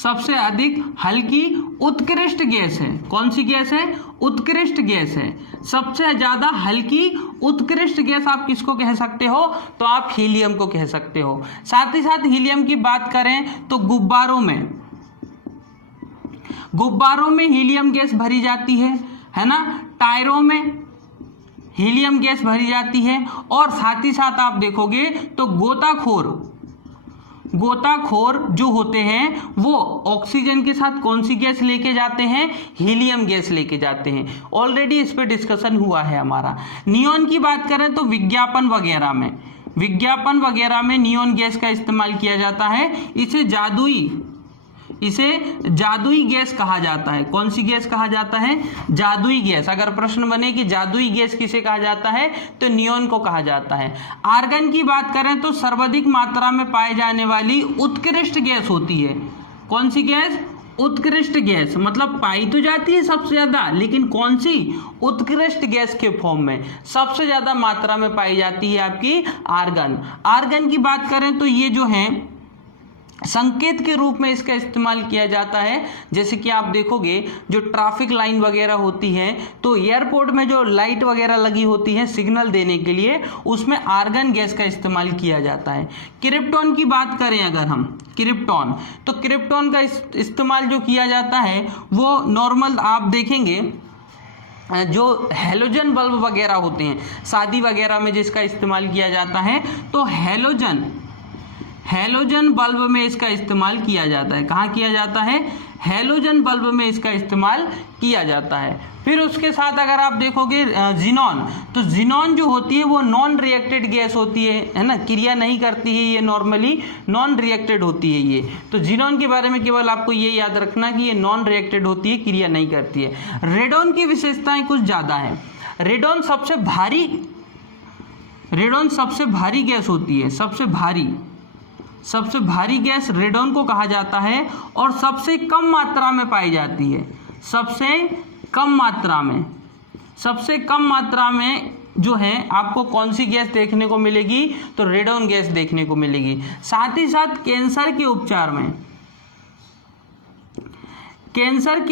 सबसे हल्की उत्कृष्ट गैस है। कौन सी गैस है, उत्कृष्ट गैस है। सबसे ज्यादा हल्की उत्कृष्ट गैस आप किसको कह सकते हो, तो आप हीलियम को कह सकते हो। साथ ही साथ हीलियम की बात करें तो गुब्बारों में हीलियम गैस भरी जाती है ना, टायरों में हीलियम गैस भरी जाती है। और साथ ही साथ आप देखोगे तो गोताखोर जो होते हैं वो ऑक्सीजन के साथ कौन सी गैस लेके जाते हैं, हीलियम गैस लेके जाते हैं। ऑलरेडी इस पे डिस्कशन हुआ है हमारा। नियॉन की बात करें तो विज्ञापन वगैरह में नियॉन गैस का इस्तेमाल किया जाता है। इसे जादुई गैस कहा जाता है। कौन सी गैस कहा जाता है, जादुई गैस। अगर प्रश्न बने कि जादुई गैस किसे कहा जाता है, तो नियॉन को कहा जाता है। आर्गन की बात करें तो सर्वाधिक मात्रा में पाए जाने वाली उत्कृष्ट गैस होती है। कौन सी गैस, उत्कृष्ट गैस। मतलब पाई तो जाती है सबसे ज्यादा, लेकिन कौन सी, उत्कृष्ट गैस के फॉर्म में सबसे ज्यादा मात्रा में पाई जाती है आपकी आर्गन। आर्गन की बात करें तो ये जो है संकेत के रूप में इसका इस्तेमाल किया जाता है। जैसे कि आप देखोगे जो ट्रैफिक लाइन वगैरह होती है, तो एयरपोर्ट में जो लाइट वगैरह लगी होती है सिग्नल देने के लिए, उसमें आर्गन गैस का इस्तेमाल किया जाता है। क्रिप्टॉन की बात करें अगर हम, तो क्रिप्टॉन का इस्तेमाल जो किया जाता है वो नॉर्मल आप देखेंगे जो हेलोजन बल्ब वगैरह होते हैं, शादी वगैरह में जिसका इस्तेमाल किया जाता है, तो हेलोजन बल्ब में इसका इस्तेमाल किया जाता है। कहाँ किया जाता है, हेलोजन बल्ब में इसका इस्तेमाल किया जाता है। फिर उसके साथ अगर आप देखोगे जीनॉन, तो जीनॉन जो होती है वो नॉन रिएक्टेड गैस होती है ना, क्रिया नहीं करती है ये, नॉर्मली नॉन रिएक्टेड होती है ये। तो जीनॉन के बारे में केवल आपको ये याद रखना कि ये नॉन रिएक्टेड होती है, क्रिया नहीं करती है। रेडॉन की विशेषताएं कुछ ज़्यादा है। रेडॉन सबसे भारी गैस होती है, सबसे भारी गैस रेडॉन को कहा जाता है, और सबसे कम मात्रा में पाई जाती है, सबसे कम मात्रा में सबसे कम मात्रा में जो है आपको कौन सी गैस देखने को मिलेगी, तो रेडोन गैस देखने को मिलेगी। साथ ही साथ कैंसर के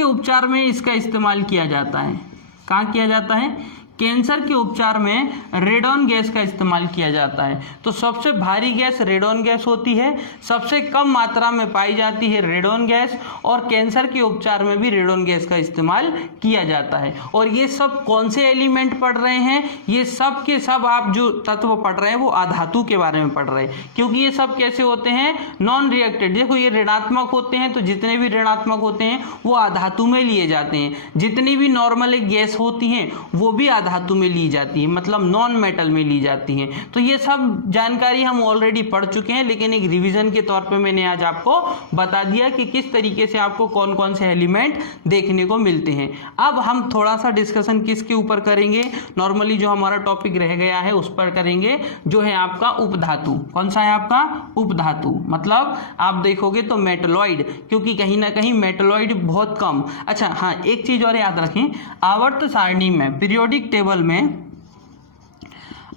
उपचार में इसका इस्तेमाल किया जाता है। कहाँ किया जाता है? कैंसर के उपचार में रेडोन गैस का इस्तेमाल किया जाता है। तो सबसे भारी गैस रेडोन गैस होती है, सबसे कम मात्रा में पाई जाती है रेडोन गैस, और कैंसर के उपचार में भी रेडोन गैस का इस्तेमाल किया जाता है। और ये सब कौन से एलिमेंट पढ़ रहे हैं? ये सब के सब आप जो तत्व पढ़ रहे हैं वो अधातु के बारे में पढ़ रहे हैं, क्योंकि ये सब कैसे होते हैं? Non reacted. देखो ये ऋणात्मक होते हैं, तो जितने भी ऋणात्मक होते हैं वो अधातु में लिए जाते हैं। जितनी भी नॉर्मल गैस होती हैं वो भी धातु में ली जाती है, मतलब नॉन मेटल में ली जाती है। तो ये सब जानकारी हम ऑलरेडी पढ़ चुके हैं, लेकिन एक रिवीजन के तौर पे मैंने आज आपको बता दिया कि किस तरीके से आपको कौन कौन से एलिमेंट देखने को मिलते हैं। अब हम थोड़ा सा डिस्कशन किसके ऊपर करेंगे? नॉर्मली जो हमारा टॉपिक रह गया है उस पर करेंगे, जो है आपका उपधातु। कौन सा है आपका? उपधातु। मतलब आप देखोगे तो मेटलॉइड, क्योंकि कहीं ना कहीं मेटलॉइड बहुत कम। अच्छा हाँ, एक चीज और याद रखें, आवर्त सारणी में पीरियोडिक टेबल में,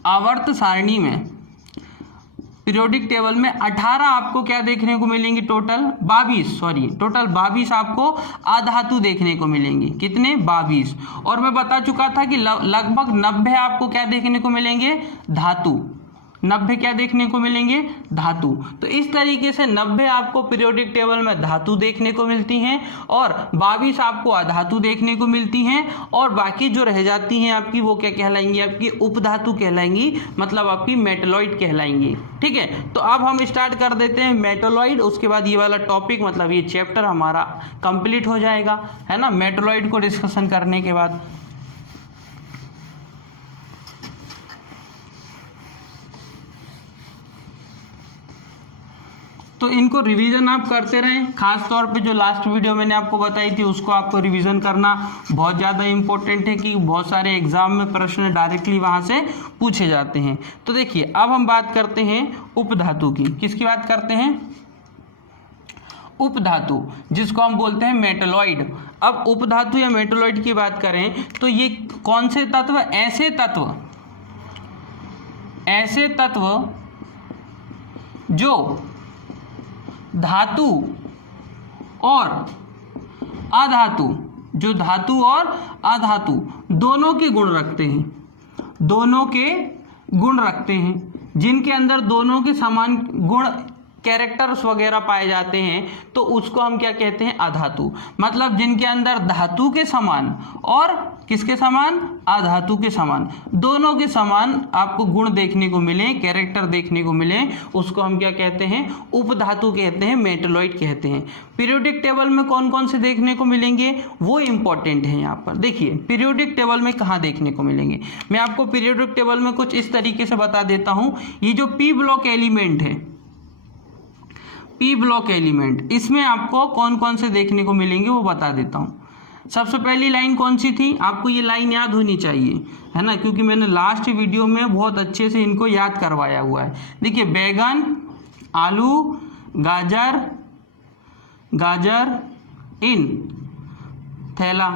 आवर्त सारणी में पीरियोडिक टेबल में 18 आपको क्या देखने को मिलेंगे? टोटल 22 आपको अधातु देखने को मिलेंगे। कितने? 22। और मैं बता चुका था कि लगभग 90 आपको क्या देखने को मिलेंगे? धातु। 90 क्या देखने को मिलेंगे? धातु। तो इस तरीके से 90 आपको पीरियोडिक टेबल में धातु देखने को मिलती हैं, और 22 आपको अधातु देखने को मिलती हैं, और बाकी जो रह जाती हैं आपकी वो क्या कहलाएंगी? आपकी उपधातु कहलाएंगी, मतलब आपकी मेटलॉइड कहलाएंगी। ठीक है, तो अब हम स्टार्ट कर देते हैं मेटलॉइड। उसके बाद ये वाला टॉपिक, मतलब ये चैप्टर हमारा कंप्लीट हो जाएगा, है ना, मेटलॉइड को डिस्कशन करने के बाद। तो इनको रिवीजन आप करते रहें, खास तौर पे जो लास्ट वीडियो मैंने आपको बताई थी उसको आपको रिवीजन करना बहुत ज़्यादा इंपॉर्टेंट है, कि बहुत सारे एग्जाम में प्रश्न डायरेक्टली वहाँ से पूछे जाते हैं। तो देखिए अब हम बात करते हैं उपधातु की। किसकी बात करते हैं? उपधातु, जिसको हम बोलते हैं मेटलॉइड। अब उपधातु या मेटलॉइड की बात करें तो ये कौन से तत्व? ऐसे तत्व जो धातु और अधातु, जो धातु और अधातु दोनों के गुण रखते हैं, जिनके अंदर दोनों के समान गुण, कैरेक्टर्स वगैरह पाए जाते हैं, तो उसको हम क्या कहते हैं? अधातु। मतलब जिनके अंदर धातु के समान और किसके समान? अधातु के समान, दोनों के समान आपको गुण देखने को मिले, कैरेक्टर देखने को मिले, उसको हम क्या कहते हैं? उपधातु कहते हैं, मेटलॉइड कहते हैं। पीरियोडिक टेबल में कौन कौन से देखने को मिलेंगे वो इंपॉर्टेंट है। यहाँ पर देखिए पीरियोडिक टेबल में कहाँ देखने को मिलेंगे, मैं आपको पीरियोडिक टेबल में कुछ इस तरीके से बता देता हूँ। ये जो पी ब्लॉक एलिमेंट है, पी ब्लॉक एलिमेंट, इसमें आपको कौन कौन से देखने को मिलेंगे वो बता देता हूँ। सबसे पहली लाइन कौन सी थी? आपको ये लाइन याद होनी चाहिए, है ना, क्योंकि मैंने लास्ट वीडियो में बहुत अच्छे से इनको याद करवाया हुआ है। देखिए बैगन, आलू, गाजर इन थैला।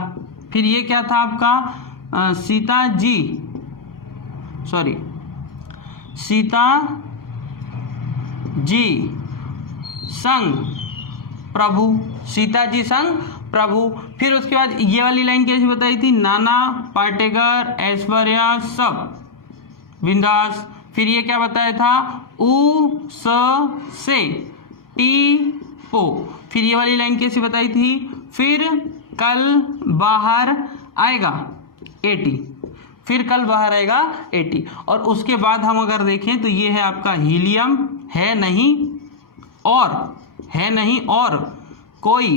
फिर ये क्या था आपका? सीता जी संग प्रभु, सीता जी संग प्रभु। फिर उसके बाद ये वाली लाइन कैसी बताई थी? नाना, पाटेकर, ऐश्वर्या, सब, बिंदास। फिर ये क्या बताया था? उ से टी पो। फिर ये वाली लाइन कैसी बताई थी? फिर कल बाहर आएगा 80, फिर कल बाहर आएगा 80। और उसके बाद हम अगर देखें तो ये है आपका हीलियम, है नहीं और कोई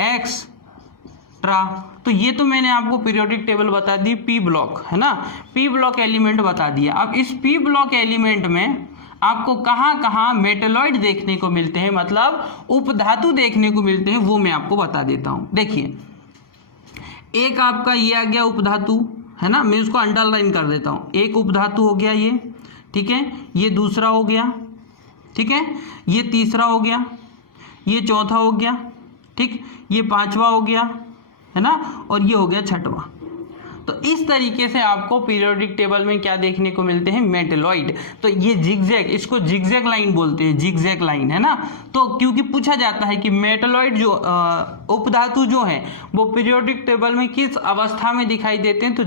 एक्स्ट्रा। तो ये तो मैंने आपको पीरियोडिक टेबल बता दी, पी ब्लॉक, है ना, पी ब्लॉक एलिमेंट बता दिया। अब इस पी ब्लॉक एलिमेंट में आपको कहाँ कहाँ मेटलॉइड देखने को मिलते हैं, मतलब उपधातु देखने को मिलते हैं, वो मैं आपको बता देता हूँ। देखिए एक आपका ये आ गया उपधातु, है ना, मैं उसको अंडरलाइन कर देता हूँ। एक उपधातु हो गया ये, ठीक है, ये दूसरा हो गया, ठीक है, ये तीसरा हो गया, ये चौथा हो गया, ठीक, ये पांचवा हो गया, है ना, और ये हो गया छठवां। तो इस तरीके से आपको पीरियोडिक टेबल में क्या देखने को मिलते हैं, मेटलॉइड। तो ये जिगजैग, इसको जिगजैग लाइन बोलते हैं, जिगजैग लाइन है ना। तो क्योंकि पूछा जाता है कि मेटलॉइड जो उपधातु जो है वो पीरियोडिक टेबल में किस अवस्था में दिखाई देते हैं, तो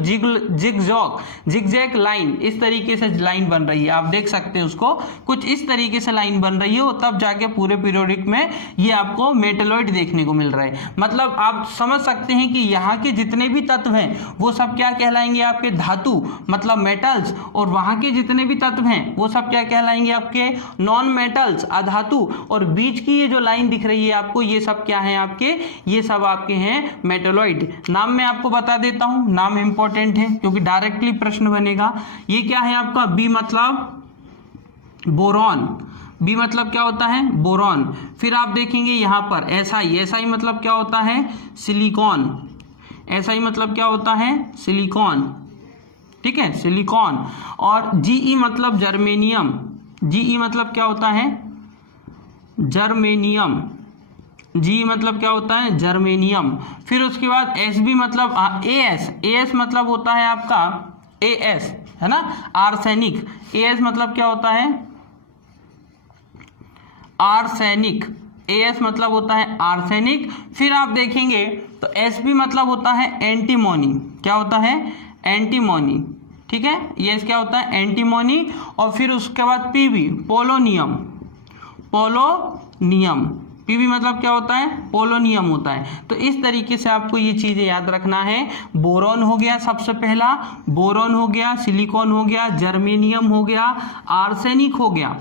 जिगजैग लाइन इस तरीके से लाइन बन रही है, आप देख सकते हैं उसको, कुछ इस तरीके से लाइन बन रही है, और तब जाके पूरे पीरियोडिक में ये आपको मेटलॉइड देखने को मिल रहा है। मतलब आप समझ सकते हैं कि यहाँ के जितने भी तत्व हैं वो सब क्या कहलाएंगे, आपके धातु मतलब मेटल्स, और वहाँ के जितने भी तत्व हैं वो सब क्या कहलाएंगे, आपके नॉन मेटल्स अधातु, और बीच की ये जो लाइन दिख रही है आपको, ये सब क्या है आपके, ये सब आपके हैं मेटलॉइड। नाम मैं आपको बता देता हूं, नाम इंपॉर्टेंट है क्योंकि डायरेक्टली प्रश्न बनेगा। ये क्या है आपका, बी मतलब बोरॉन, बी मतलब क्या होता है, बोरॉन। फिर आप देखेंगे यहाँ पर एसआई मतलब क्या होता है, सिलिकॉन, एसआई मतलब क्या होता है, सिलिकॉन, ठीक है, सिलिकॉन। और जीई मतलब जर्मेनियम, जीई मतलब क्या होता है, जर्मेनियम, जी मतलब क्या होता है, जर्मेनियम। फिर उसके बाद एसबी मतलब एएस मतलब होता है आपका एएस, है ना, आर्सेनिक। एएस मतलब क्या होता है, आर्सेनिक, एएस मतलब होता है आर्सेनिक। फिर आप देखेंगे तो एसबी मतलब होता है एंटीमोनी, क्या होता है, एंटीमोनी, ठीक है, ये क्या होता है, एंटीमोनी। और फिर उसके बाद पीबी पोलोनियम, पोलोनियम, पीबी मतलब क्या होता है, पोलोनियम होता है। तो इस तरीके से आपको ये चीजें याद रखना है। बोरॉन हो गया सबसे पहला, बोरॉन हो गया, सिलिकॉन हो गया, जर्मेनियम हो गया, आर्सेनिक हो गया,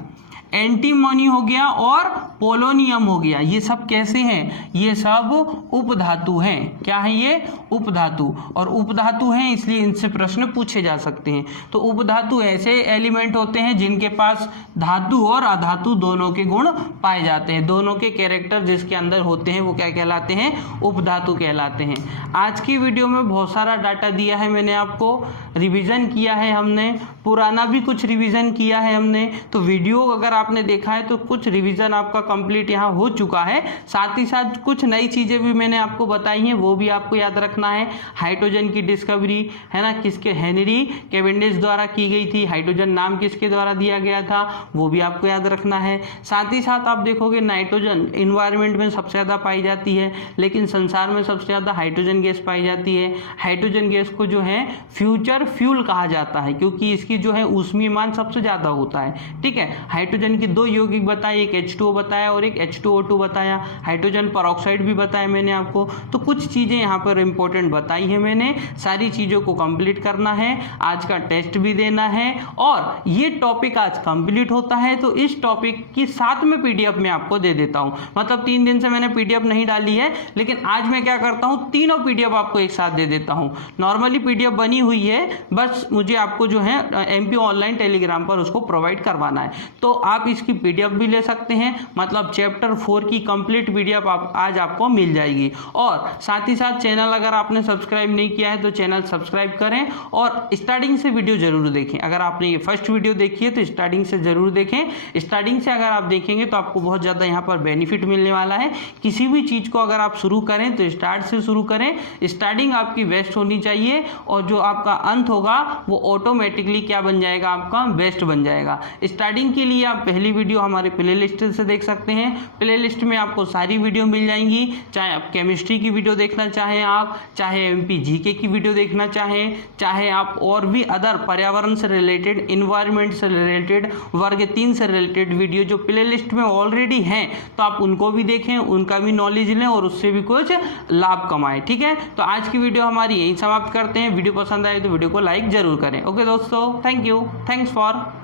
एंटीमोनी हो गया और पोलोनियम हो गया। ये सब कैसे हैं, ये सब उपधातु हैं। क्या है ये, उपधातु, और उपधातु हैं इसलिए इनसे प्रश्न पूछे जा सकते हैं। तो उपधातु ऐसे एलिमेंट होते हैं जिनके पास धातु और अधातु दोनों के गुण पाए जाते हैं, दोनों के कैरेक्टर जिसके अंदर होते हैं वो क्या कहलाते हैं, उपधातु कहलाते हैं। आज की वीडियो में बहुत सारा डाटा दिया है मैंने आपको, रिवीजन किया है हमने, पुराना भी कुछ रिवीजन किया है हमने। तो वीडियो अगर आपने देखा है तो कुछ रिवीजन आपका कंप्लीट यहाँ हो चुका है। साथ ही साथ कुछ नई चीजें भी मैंने आपको बताई हैं, वो भी आपको याद रखना है। हाइड्रोजन की डिस्कवरी है ना, किसके, हेनरी कैवेंडिश द्वारा की गई थी। हाइड्रोजन नाम किसके द्वारा दिया गया था, वो भी आपको याद रखना है। साथ ही साथ आप देखोगे नाइट्रोजन इन्वायरमेंट में सबसे ज्यादा पाई जाती है, लेकिन संसार में सबसे ज्यादा हाइड्रोजन गैस पाई जाती है। हाइड्रोजन गैस को जो है फ्यूचर फ्यूल कहा जाता है क्योंकि इसकी जो है ऊष्मीय मान सबसे ज्यादा होता है, ठीक है। हाइड्रोजन की दो यौगिक बताए, एक H2O बताया और एक H2O2 बताया। हाइड्रोजन परऑक्साइड भी बताया मैंने आपको। तो कुछ चीजें यहाँ पर इंपॉर्टेंट बताई है मैंने, सारी चीजों को कंप्लीट करना है, आज का टेस्ट भी देना है। और ये टॉपिक आज कंप्लीट होता है तो इस टॉपिक की साथ में पीडीएफ में आपको दे देता हूँ। मतलब 3 दिन से मैंने पीडीएफ नहीं डाली है, लेकिन आज मैं क्या करता हूँ, तीनों पीडीएफ आपको एक साथ दे देता हूँ। नॉर्मली पीडीएफ बनी हुई है, बस मुझे आपको जो है एमपी ऑनलाइन टेलीग्राम पर उसको प्रोवाइड करवाना है। तो आप इसकी पीडीएफ भी ले सकते हैं, मतलब चैप्टर 4 की कंप्लीट पीडीएफ आज आपको मिल जाएगी। और साथ ही साथ चैनल अगर आपने सब्सक्राइब नहीं किया है तो चैनल सब्सक्राइब करें और स्टार्टिंग से वीडियो जरूर देखें। अगर आपने ये फर्स्ट वीडियो देखी है तो स्टार्टिंग से जरूर देखें। स्टार्टिंग से अगर आप देखेंगे तो आपको बहुत ज़्यादा यहाँ पर बेनिफिट मिलने वाला है। किसी भी चीज़ को अगर आप शुरू करें तो स्टार्ट से शुरू करें, स्टार्टिंग आपकी बेस्ट होनी चाहिए और जो आपका अंत होगा वो ऑटोमेटिकली क्या बन जाएगा, आपका बेस्ट बन जाएगा। स्टार्टिंग के लिए आप पहली वीडियो हमारे प्ले लिस्ट से देख सकते हैं। प्ले लिस्ट में आपको सारी वीडियो मिल जाएंगी, चाहे आप केमिस्ट्री की वीडियो देखना चाहें, आप चाहे एमपी जीके की वीडियो देखना चाहें, चाहे आप और भी अदर पर्यावरण से रिलेटेड, इन्वायरमेंट से रिलेटेड, वर्ग 3 से रिलेटेड वीडियो जो प्ले लिस्ट में ऑलरेडी हैं तो आप उनको भी देखें, उनका भी नॉलेज लें और उससे भी कुछ लाभ कमाएं। ठीक है, तो आज की वीडियो हमारी यही समाप्त करते हैं। वीडियो पसंद आए तो वीडियो को लाइक जरूर करें। ओके दोस्तों, थैंक यू, थैंक्स फॉर